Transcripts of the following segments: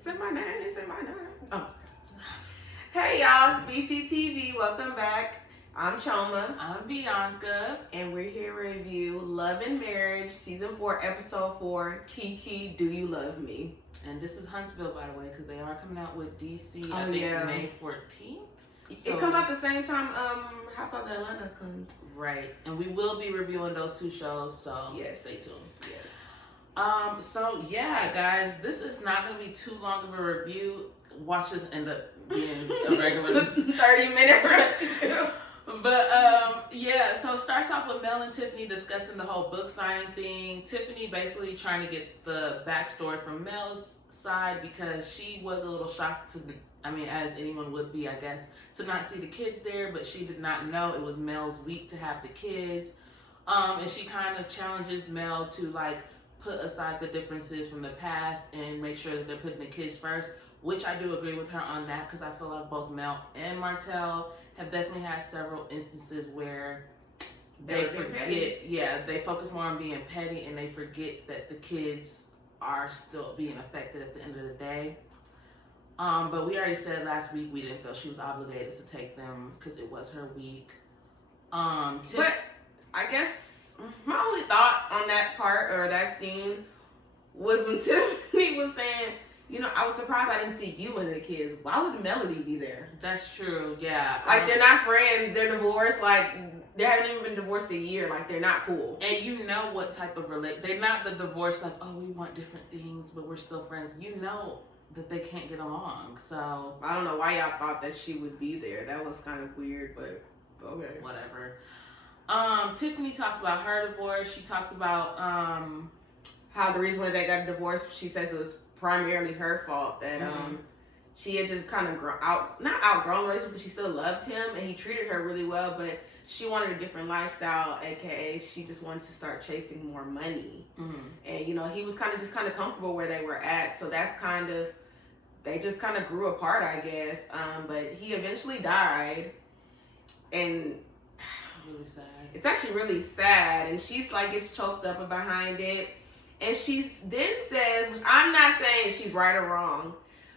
Say my name. Say my name. Oh. Hey y'all, it's BCTV. Welcome back. I'm Chioma. I'm Bianca. And we're here to review Love and Marriage, Season 4, Episode 4, Kiki, Do You Love Me? And this is Huntsville, by the way, because they are coming out with DC, I Oh, think yeah. May 14th. So, it comes out the same time Housewives of Atlanta comes. Right. And we will be reviewing those two shows, so yes. Stay tuned. Yes. So yeah, guys, this is not going to be too long of a review. Watch this end up being a regular 30-minute review. But yeah, so it starts off with Mel and Tiffany discussing the whole book signing thing. Tiffany basically trying to get the backstory from Mel's side because she was a little shocked to, as anyone would be, I guess, to not see the kids there, but she did not know it was Mel's week to have the kids. And she kind of challenges Mel to put aside the differences from the past and make sure that they're putting the kids first, which I do agree with her on that because I feel like both Mel and Martell have definitely had several instances where they forget, they focus more on being petty and they forget that the kids are still being affected at the end of the day. But we already said last week we didn't feel she was obligated to take them because it was her week. But I guess my only thought on that part or that scene was when Tiffany was saying, I was surprised I didn't see you and the kids. Why would Melody be there? That's true, yeah. They're not friends. They're divorced. They haven't even been divorced a year. They're not cool. And you know what type of they're not the divorce we want different things, but we're still friends. You know that they can't get along, so. I don't know why y'all thought that she would be there. That was kind of weird, but okay. Whatever. Tiffany talks about her divorce. She talks about how the reason why they got divorced, she says it was primarily her fault that she had just kind of not outgrown the relationship, but she still loved him and he treated her really well, but she wanted a different lifestyle, aka she just wanted to start chasing more money. And he was kind of comfortable where they were at, so that's they just kind of grew apart, I guess. But he eventually died, and really sad. It's actually really sad, and she's gets choked up behind it. And she then says, which I'm not saying she's right or wrong,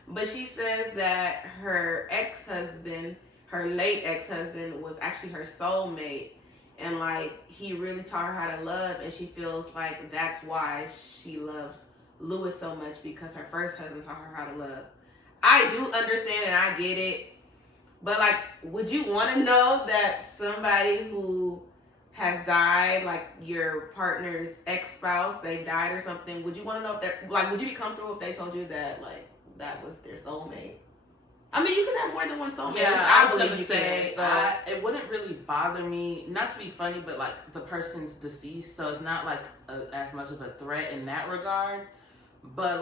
but she says that her ex-husband, her late ex-husband, was actually her soulmate. And he really taught her how to love, and she feels like that's why she loves Louis so much, because her first husband taught her how to love. I do understand and I get it, but would you want to know that somebody who has died, your partner's ex-spouse, they died or something, would you want to know if they're, would you be comfortable if they told you that, that was their soulmate? You can have more than one soulmate. Yeah, I was going to say, it wouldn't really bother me, not to be funny, but, the person's deceased, so it's not, as much of a threat in that regard. But,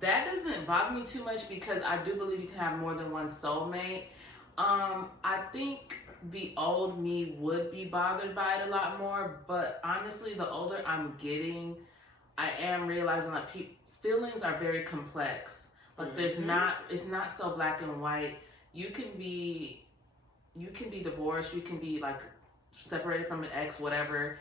that doesn't bother me too much because I do believe you can have more than one soulmate. I think the old me would be bothered by it a lot more, but honestly, the older I'm getting, I am realizing feelings are very complex. There's not, it's not so black and white. You can be divorced, you can be separated from an ex, whatever,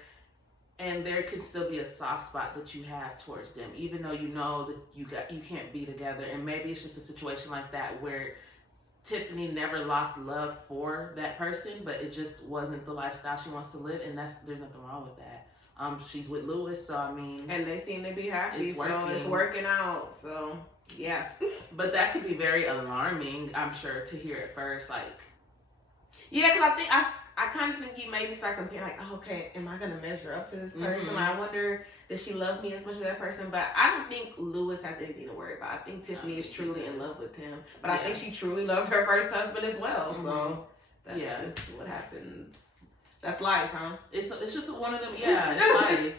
and there can still be a soft spot that you have towards them, even though you know that you can't be together. And maybe it's just a situation like that where Tiffany never lost love for that person, but it just wasn't the lifestyle she wants to live, and there's nothing wrong with that. She's with Louis, so and they seem to be happy, so it's working out. So yeah, but that could be very alarming, I'm sure, to hear at first. Yeah, because I think I kind of think you made me start comparing, okay, am I gonna measure up to this person? I wonder, does she love me as much as that person? But I don't think Louis has anything to worry about. I think Tiffany is truly in love with him, but I think she truly loved her first husband as well. So that's just what happens. That's life, huh? It's just one of them. Yeah, it's life.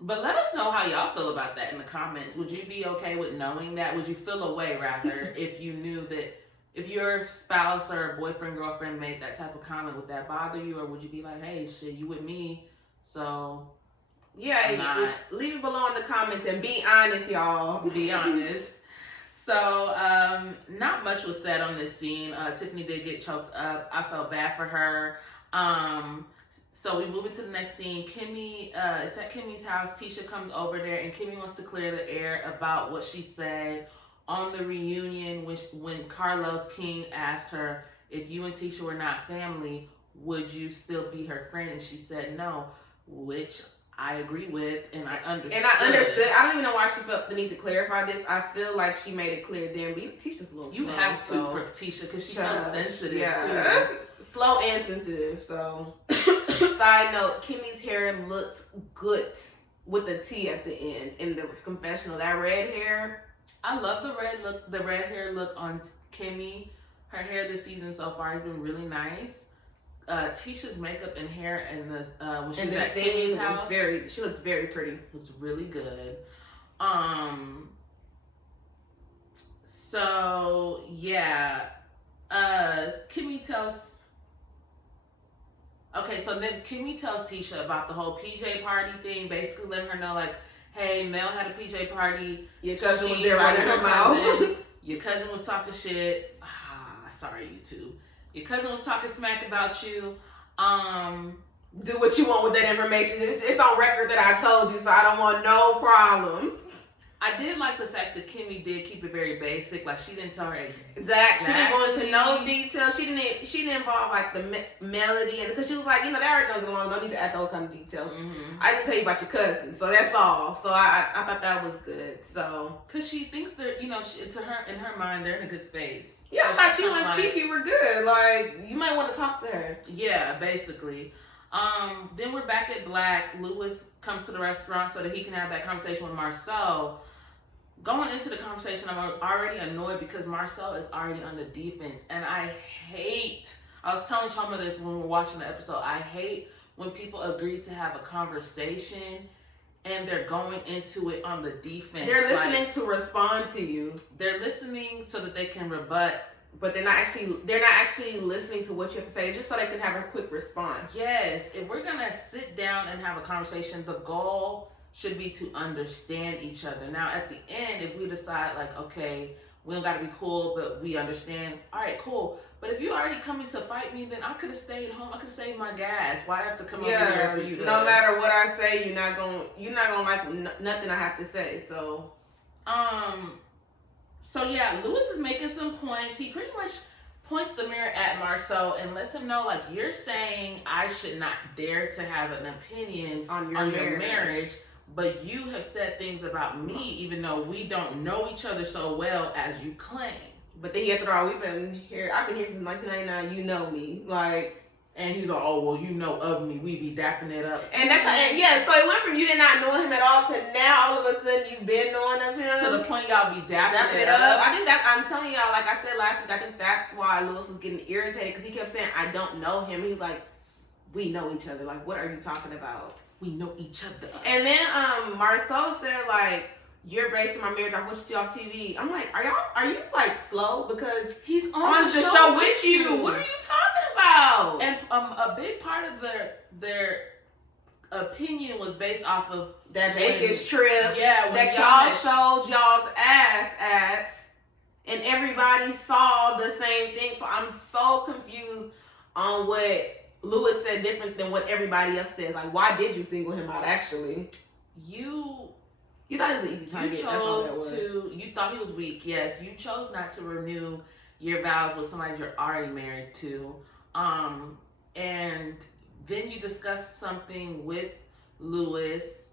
But let us know how y'all feel about that in the comments. Would you be okay with knowing that? Would you feel away rather if you knew that? If your spouse or boyfriend, girlfriend made that type of comment, would that bother you? Or would you be like, hey, shit, you with me, so... Yeah, leave it below in the comments and be honest, y'all. Be honest. So, not much was said on this scene. Tiffany did get choked up. I felt bad for her. So we move into the next scene. Kimmy, it's at Kimmy's house. Tisha comes over there, and Kimmy wants to clear the air about what she said on the reunion when Carlos King asked her, if you and Tisha were not family, would you still be her friend? And she said no, which I agree with, and I understood. I don't even know why she felt the need to clarify this. I feel like she made it clear then, but Tisha's a little slow. You have to for Tisha, because she's so sensitive, too. Slow and sensitive, so. Side note, Kimmy's hair looked good with the T at the end in the confessional. That red hair. I love the red hair look on Kimmy. Her hair this season so far has been really nice. Tisha's makeup and hair and the when she was at Kimmy's house, she looks very pretty. Looks really good. So yeah, Kimmy tells. Okay, so then Kimmy tells Tisha about the whole PJ party thing, basically letting her know, like, hey, Mel had a PJ party. Your cousin was there running her mouth. Your cousin was talking shit. Sorry, YouTube. Your cousin was talking smack about you. Do what you want with that information. It's on record that I told you, so I don't want no problems. I did like the fact that Kimmy did keep it very basic. Like, she didn't tell her exactly. She didn't go into no detail. She didn't involve like the melody, and because she was like, they already don't get along. Don't need to add those kind of details. Mm-hmm. I can tell you about your cousin, so that's all. So I thought that was good. So because she thinks they're, in her mind, they're in a good space. Yeah, so I thought she and Kiki were good. Like, you might want to talk to her. Yeah, basically. Then we're back at Black. Louis comes to the restaurant so that he can have that conversation with Marceau. Going into the conversation, I'm already annoyed because Marceau is already on the defense. And I was telling Chioma this when we were watching the episode, I hate when people agree to have a conversation and they're going into it on the defense. They're listening to respond to you. They're listening so that they can rebut. But they're not actually listening to what you have to say, just so they can have a quick response. Yes, if we're gonna sit down and have a conversation, the goal should be to understand each other. Now, at the end, if we decide like, okay, we don't gotta be cool, but we understand, all right, cool. But if you already coming to fight me, then I could have stayed home. I could have saved my gas. Why'd I have to come over here for you to... No matter what I say, you're not gonna like nothing I have to say. So, So yeah, Louis is making some points. He pretty much points the mirror at Marceau and lets him know, like, you're saying I should not dare to have an opinion on your marriage, but you have said things about me, even though we don't know each other so well as you claim. But then he had to throw, I've been here since 1999, you know me. Like, and he's like, oh, well, you know of me. We be dapping it up. And that's how, so it went from you did not know him at all to now all of a sudden you've been knowing of him. To the point y'all be dapping it up. I think that, I'm telling y'all, like I said last week, I think that's why Louis was getting irritated, because he kept saying, I don't know him. He's like, we know each other. Like, what are you talking about? We know each other. And then Marceau said, like, you're basing my marriage off what you see off TV. I'm like, are you like slow? Because he's on the show with you. What are you talking about? And a big part of their opinion was based off of that Vegas trip. Yeah, that y'all showed y'all's ass at, and everybody saw the same thing. So I'm so confused on what Louis said different than what everybody else says. Like, why did you single him out? Actually, You thought it was an easy target. You thought he was weak. Yes, you chose not to renew your vows with somebody you're already married to. And then you discussed something with Louis.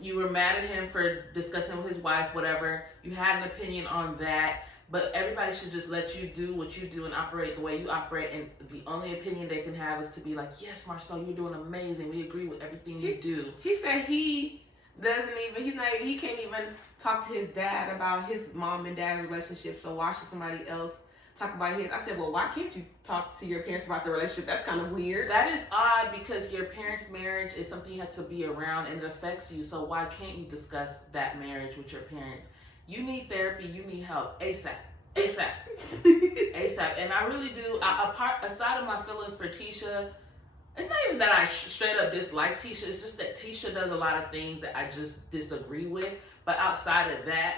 You were mad at him for discussing with his wife, whatever. You had an opinion on that. But everybody should just let you do what you do and operate the way you operate. And the only opinion they can have is to be like, yes, Marceau, you're doing amazing. We agree with everything you do. He said he can't even talk to his dad about his mom and dad's relationship, so why should somebody else talk about his? I said, well, why can't you talk to your parents about the relationship? That's kind of weird. That is odd, because your parents' marriage is something you have to be around and it affects you, so why can't you discuss that marriage with your parents? You need therapy, you need help ASAP. And I really do, aside of my feelings for Tisha, it's not even that I straight up dislike Tisha. It's just that Tisha does a lot of things that I just disagree with. But outside of that,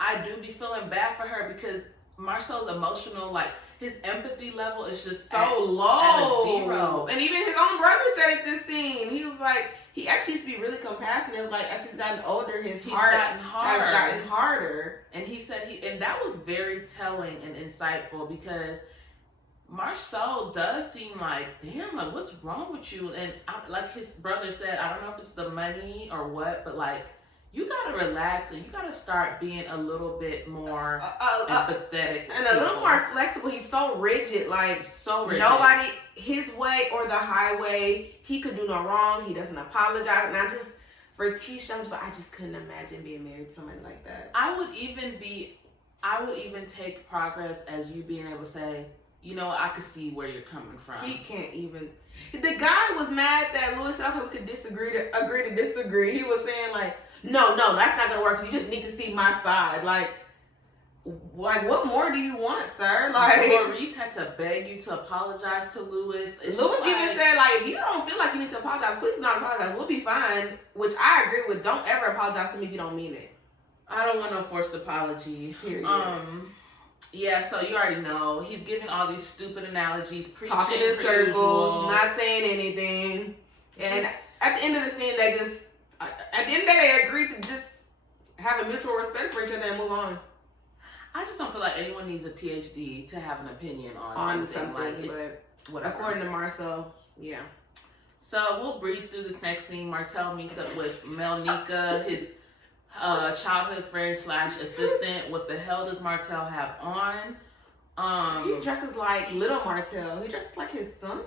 I do be feeling bad for her, because Marcel's emotional, like his empathy level is just so low, at a 0. And even his own brother said at this scene, he was like, he actually used to be really compassionate. Like as he's gotten older, he's heart has gotten harder. And he said and that was very telling and insightful, because Marcel does seem like, damn, like what's wrong with you? And like his brother said, I don't know if it's the money or what, but like you gotta relax and you gotta start being a little bit more empathetic and a little more flexible. He's so rigid, like so rigid. Nobody his way or the highway. He could do no wrong. He doesn't apologize. And for Tisha, I'm just like, I just couldn't imagine being married to somebody like that. I would even take progress as you being able to say, you know, I could see where you're coming from. He can't even. The guy was mad that Louis said, okay, we could agree to disagree. He was saying like, no, that's not gonna work. You just need to see my side. Like what more do you want, sir? Like Maurice had to beg you to apologize to Louis. Louis even said, like, if you don't feel like you need to apologize, please do not apologize. We'll be fine. Which I agree with. Don't ever apologize to me if you don't mean it. I don't want no forced apology. Period. Yeah, so you already know. He's giving all these stupid analogies, preaching talking in circles, usual. Not saying anything. And at the end of the scene, at the end of the day, they agreed to just have a mutual respect for each other and move on. I just don't feel like anyone needs a PhD to have an opinion on something. Like, it's whatever. According to Marcel, yeah. So we'll breeze through this next scene. Martel meets up with Melnika, his childhood friend / assistant. What the hell does Martel have on? He dresses like little Martel. He dresses like his son.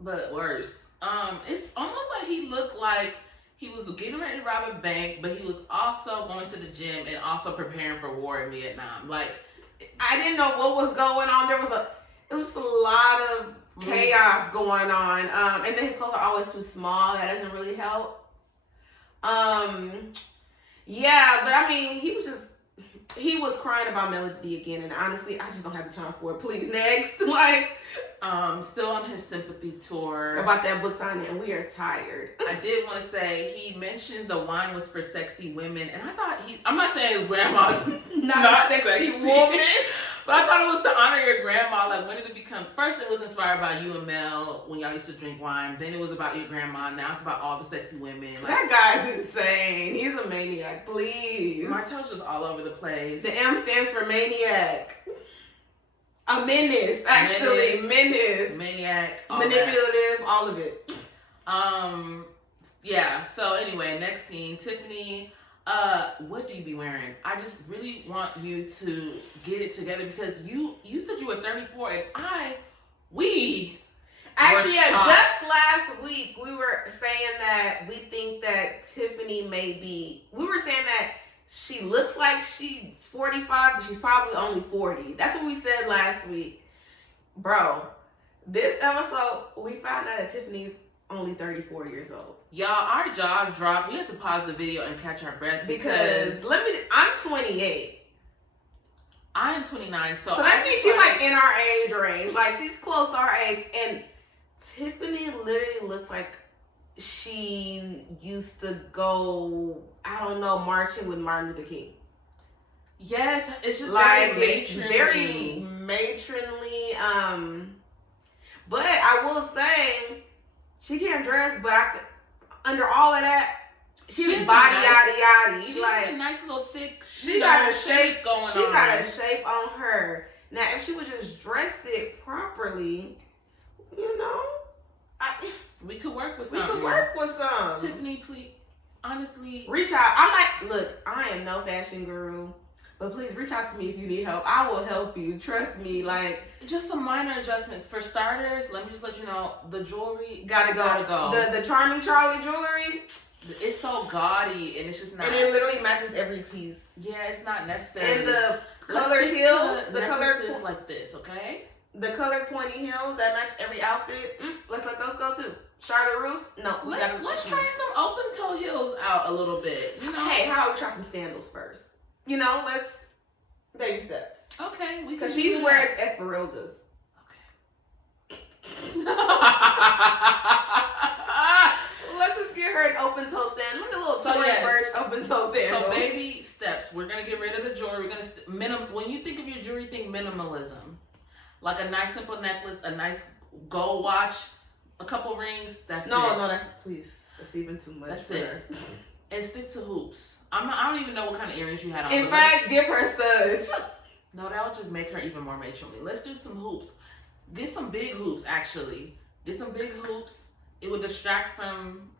But worse. It's almost like he looked like he was getting ready to rob a bank, but he was also going to the gym and also preparing for war in Vietnam. Like, I didn't know what was going on. It was a lot of chaos going on. And then his clothes are always too small. That doesn't really help. Yeah, but I mean, he was crying about Melody again, and honestly, I just don't have the time for it. Please, next. Like, still on his sympathy tour. About that book signing, and we are tired. I did want to say, he mentions the wine was for sexy women, and I thought I'm not saying his grandma's not a sexy woman, but I thought it was to honor your grandma. Like, when did it become, first it was inspired by you and Mel when y'all used to drink wine, then it was about your grandma, now it's about all the sexy women. Like, that guy's insane. He's a maniac, please. Martel's just all over the place. The M stands for maniac. A menace, actually. Menace. Maniac. Manipulative, all of it. Yeah, so anyway, next scene. Tiffany, what do you be wearing? I just really want you to get it together, because you said you were 34 and we actually, were yeah, shocked. just last week we were saying that we think that Tiffany we were saying that she looks like she's 45, but she's probably only 40. That's what we said last week. Bro, this episode, we found out that Tiffany's only 34 years old. Y'all, our jaws dropped. We had to pause the video and catch our breath because I'm 28. I am 29, so that means she's like in our age range. Like, she's close to our age. And Tiffany literally looks like she used to go, I don't know, marching with Martin Luther King. Yes, it's just like very matronly. But I will say, she can't dress, but under all of that, she's body yaddy. She's like a nice little thick. She got a shape going on. She got a shape on her. Now, if she would just dress it properly, you know, we could work with something. Tiffany, please, honestly, reach out. Look, I am no fashion guru, but please reach out to me if you need help. I will help you. Trust me. Like, just some minor adjustments. For starters, let me just let you know, the jewelry gotta go. The Charming Charlie jewelry, it's so gaudy, and it's just not. And it literally matches every piece. Yeah, it's not necessary. And the colored heels, the colors like this, okay? The colored pointy heels that match every outfit. Let's let those go too. Charlotte Russe? No. Let's try some open toe heels out a little bit. You know? Hey, how about we try some sandals first? You know, let's baby steps. Okay, we can. Because she wears Esmeraldas. Okay. Let's just get her an open toe sandal. Look at a little Tory Burch open toe sandal. So baby steps steps. We're gonna get rid of the jewelry. We're gonna when you think of your jewelry, think minimalism. Like a nice simple necklace, a nice gold watch, a couple rings. That's even too much. That's it. And stick to hoops. I don't even know what kind of earrings you had on. In fact, give her studs. No, that would just make her even more matronly. Let's do some hoops. Get some big hoops, actually. Get some big hoops. It would distract from...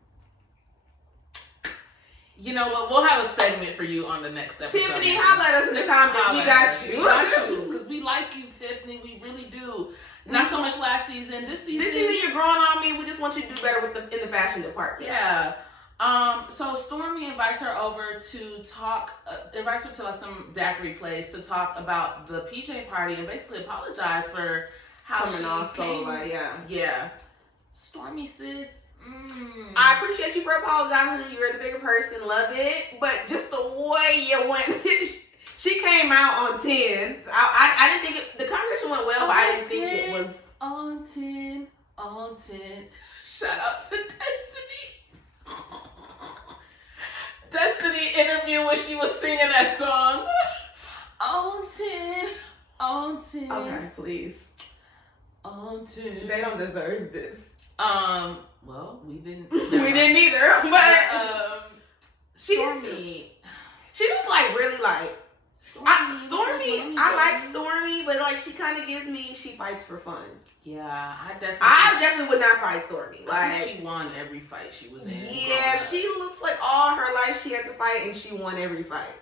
You know what? We'll have a segment for you on the next episode. Tiffany, holla at us in the comments. We got you. We got you. Because we like you, Tiffany. We really do. Not so much last season. This season you're growing on me. We just want you to do better in the fashion department. Yeah. So Stormy invites her over to talk, invites her to like some daiquiri place to talk about the PJ party and basically apologize for how coming off so like, yeah. Stormy, sis. I appreciate you for apologizing. You're the bigger person. Love it. But just the way you went, she came out on 10. I didn't think the conversation went well, but I didn't think it was on 10. Shout out to Destiny. Destiny interview when she was singing that song. On 10. Okay, please. On 10. They don't deserve this. Well, we didn't. We didn't either. But Stormy. She just like really like Stormy. I like Stormy, but like she kind of gives me. She fights for fun. Yeah, I definitely would not fight Stormy. I think she won every fight she was in. Yeah, she looks like all her life she had to fight, and she won every fight.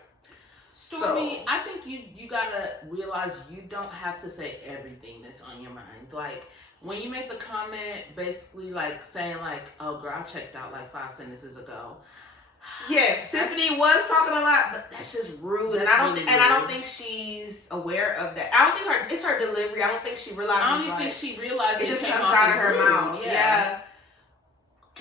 Stormy, I think you gotta realize you don't have to say everything that's on your mind. Like when you make the comment, basically like saying like, "Oh, girl, I checked out like 5 sentences ago." Yes, Tiffany was talking a lot, but that's just rude, and I don't think she's aware of that. I don't think it's her delivery. I don't think she realizes. I don't even think she realized it just comes out of her mouth. Yeah.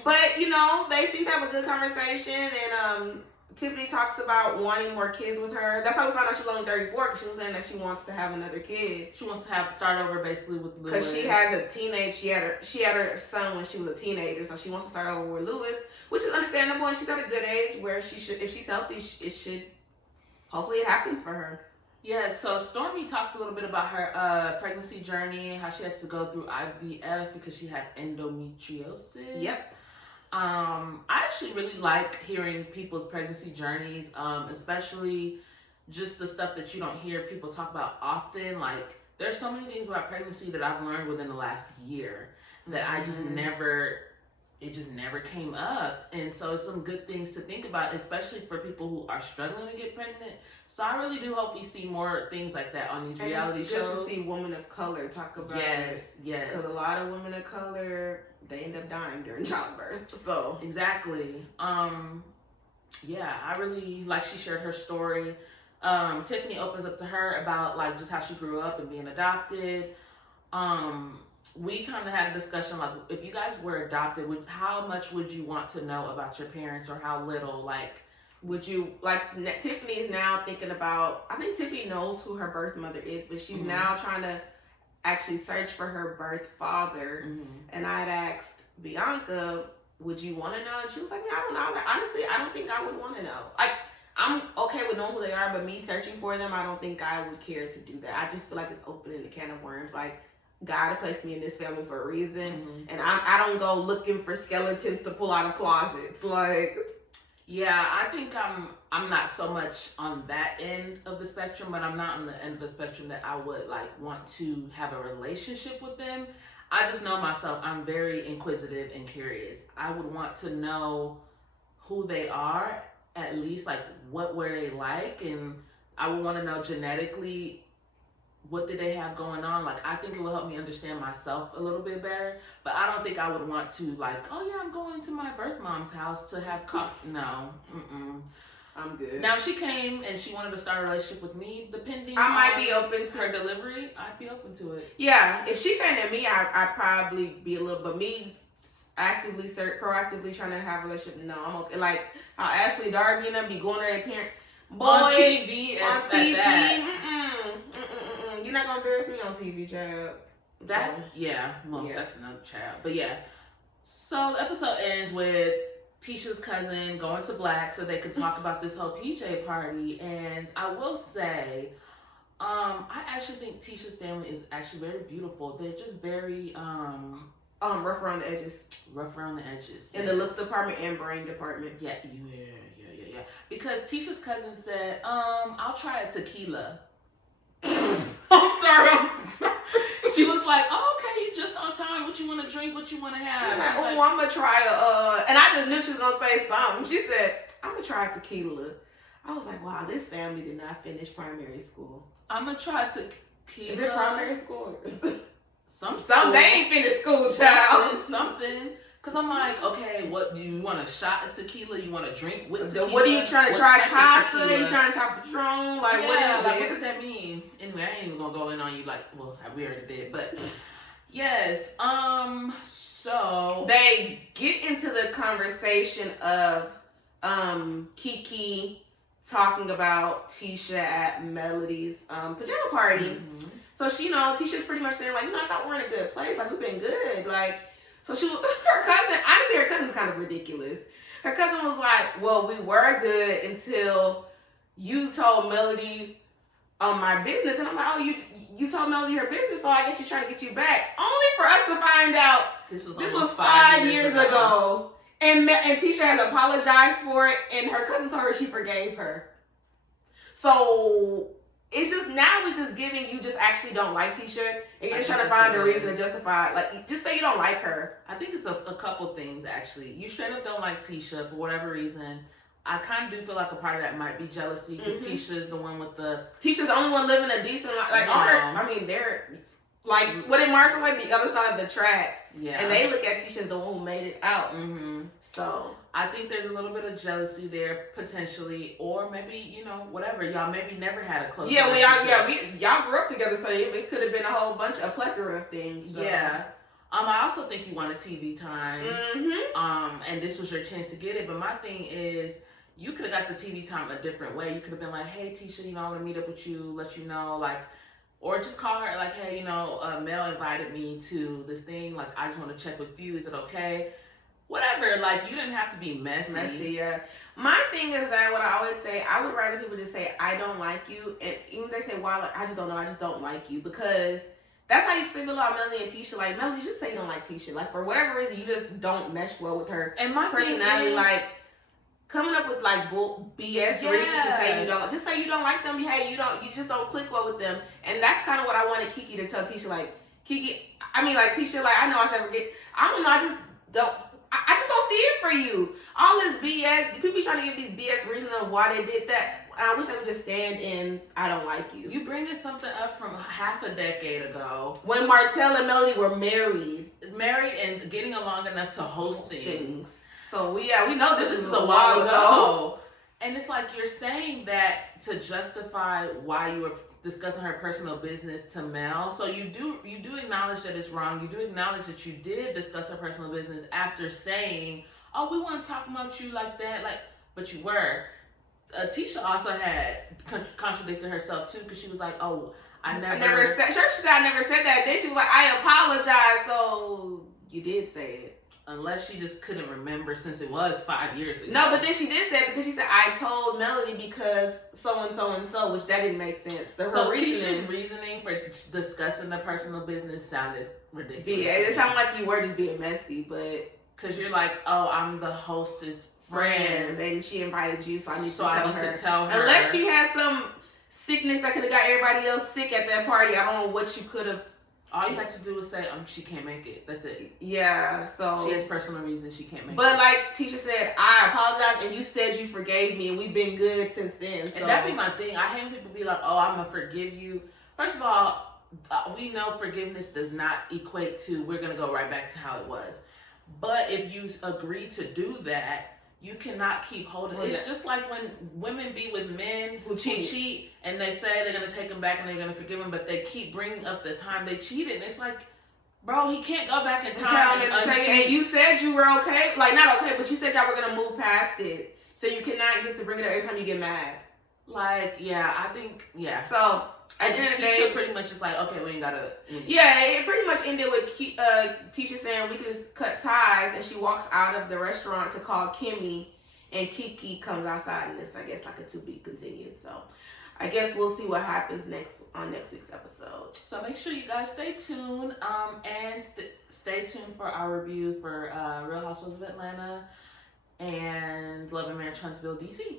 But you know, they seem to have a good conversation, and Tiffany talks about wanting more kids with her. That's how we found out she was only 34, because she was saying that she wants to have another kid. She wants to start over basically with Louis. Because she has a teenage. She had her son when she was a teenager, so she wants to start over with Louis, which is understandable. And she's at a good age where she should, if she's healthy, it should. Hopefully, it happens for her. Yeah. So Stormy talks a little bit about her pregnancy journey, how she had to go through IVF because she had endometriosis. Yep. I actually really like hearing people's pregnancy journeys, especially just the stuff that you don't hear people talk about often. Like, there's so many things about pregnancy that I've learned within the last year that I just it just never came up. And so it's some good things to think about, especially for people who are struggling to get pregnant. So I really do hope we see more things like that on these reality shows. It's good to see women of color talk about it. Yes. Because a lot of women of color, they end up dying during childbirth. So exactly. Yeah, I really like she shared her story. Tiffany opens up to her about like just how she grew up and being adopted. We kind of had a discussion like, if you guys were adopted, how much would you want to know about your parents, or how little? Like, would you like? Tiffany is now thinking about. I think Tiffany knows who her birth mother is, but she's now trying to actually search for her birth father. And I had asked Bianca, would you want to know? And she was like, yeah, I don't know. I was like, honestly, I don't think I would want to know. Like, I'm okay with knowing who they are, but me searching for them, I don't think I would care to do that. I just feel like it's opening a can of worms. Like, God placed me in this family for a reason, and I don't go looking for skeletons to pull out of closets. Like, yeah, I think I'm not so much on that end of the spectrum, but I'm not on the end of the spectrum that I would like want to have a relationship with them. I just know myself. I'm very inquisitive and curious. I would want to know who they are, at least like what were they like, and I would want to know genetically what did they have going on. Like, I think it will help me understand myself a little bit better, but I don't think I would want to like, oh yeah, I'm going to my birth mom's house to have no. I'm good. Now, if she came and she wanted to start a relationship with me, depending I might on be open to her delivery, I'd be open to it. Yeah, if she came to me, I'd probably be a little, but me proactively trying to have a relationship, no, I'm okay. Like how Ashley Darby and them be going to their parents. Boy, on TV, you're not gonna embarrass me on TV, child. That's another child. But yeah. So the episode ends with Tisha's cousin going to Black so they could talk about this whole PJ party. And I will say, I actually think Tisha's family is actually very beautiful. They're just very rough around the edges. Rough around the edges. In the looks department and brain department. Yeah. Because Tisha's cousin said, I'll try a tequila. I'm sorry. She was like, oh, okay, you just on time. What you want to drink? What you want to have? She's like, I'm going to try and I just knew she was going to say something. She said, I'm going to try tequila. I was like, wow, this family did not finish primary school. I'm going to try tequila. Is it primary school? Some they ain't finished school, child. Something. Because I'm like, okay, what, do you want a shot of tequila? You want to drink with tequila? What are you trying to try? Casa? You trying to try Patron? Like, yeah, what is like, this? what does that mean? Anyway, I ain't even going to go in on you like, well, we already did. But, yes. So. They get into the conversation of Kiki talking about Tisha at Melody's pajama party. Mm-hmm. So Tisha's pretty much saying, like, I thought we're in a good place. Like, we've been good. Like, so her cousin, honestly, her cousin's kind of ridiculous. Her cousin was like, well, we were good until you told Melody my business. And I'm like, oh, you told Melody her business, so I guess she's trying to get you back. Only for us to find out this was 5 years ago. And Tisha has apologized for it, and her cousin told her she forgave her. So it's just giving you just actually don't like Tisha, and you're just trying to find the reason to justify it. Like, just say you don't like her. I think it's a couple things, actually. You straight up don't like Tisha for whatever reason. I kind of do feel like a part of that might be jealousy, because Tisha is the one with the... Tisha's the only one living a decent life. Like, all her... I mean, they're... Like, what it marks is like the other side of the tracks. Yeah. And they look at Tisha as the one who made it out. Mm-hmm. So... I think there's a little bit of jealousy there, potentially. Or maybe, whatever. Y'all maybe never had a close relationship. Y'all grew up together, so it could have been a plethora of things. So. Yeah. I also think you wanted TV time. Mm-hmm. And this was your chance to get it. But my thing is, you could have got the TV time a different way. You could have been like, hey, Tisha, I want to meet up with you, let you know, like, or just call her like, hey, Mel invited me to this thing. Like, I just want to check with you. Is it okay? Whatever. Like, you didn't have to be messy. Yeah. My thing is that what I always say, I would rather people just say, I don't like you. And even if they say, why, like, I just don't know, I just don't like you. Because that's how you feel about Melody and Tisha. Like, Melody, just say you don't like Tisha. Like, for whatever reason, you just don't mesh well with her. And my personality, like, coming up with like BS reasons to say you don't, just say you don't like them. Hey, you just don't click well with them, and that's kind of what I wanted Kiki to tell Tisha. Like, Kiki, I mean, like Tisha, like I know I said forget. I don't know. I just don't see it for you. All this BS. People be trying to give these BS reasons of why they did that. I wish they would just stand in. I don't like you. You bringing something up from half a decade ago when Martell and Melody were married and getting along enough to host things. So we know this is a while ago. And it's like you're saying that to justify why you were discussing her personal business to Mel. So you do acknowledge that it's wrong. You do acknowledge that you did discuss her personal business after saying, oh, we want to talk about you like that. Like, but you were. Tisha also had contradicted herself too, because she was like, oh, I never said. Sure, she said I never said that. Then she was like, I apologize. So you did say it. Unless she just couldn't remember, since it was 5 years ago. No, but then she did say it because she said, I told Melody because so and so, which that didn't make sense. Tisha's reasoning for discussing the personal business sounded ridiculous. Yeah, it sounded like you were just being messy, but... Because you're like, oh, I'm the hostess friend. And she invited you, so I need to tell her. Unless she had some sickness that could have got everybody else sick at that party, I don't know what you could have... All you had to do was say, she can't make it. That's it. Yeah, so... She has personal reasons she can't make it. But like Tisha said, I apologize, and you said you forgave me, and we've been good since then. So. And that'd be my thing. I hate when people be like, oh, I'm going to forgive you. First of all, we know forgiveness does not equate to we're going to go right back to how it was. But if you agree to do that, you cannot keep holding. It's just like when women be with men who cheat and they say they're going to take them back and they're going to forgive them, but they keep bringing up the time they cheated. And it's like, bro, he can't go back in time and you said you were okay. Like, not okay, but you said y'all were going to move past it. So you cannot get to bring it up every time you get mad. Like, yeah, I think, yeah. So, At the end of the Tisha day, pretty much is like, okay, we ain't gotta. Yeah, it pretty much ended with Tisha saying we could just cut ties, and she walks out of the restaurant to call Kimmy, and Kiki comes outside, and it's, I guess, like a to be continued. So I guess we'll see what happens next week's episode. So make sure you guys stay tuned, and stay tuned for our review for Real Housewives of Atlanta and Love and Marriage Huntsville, DC.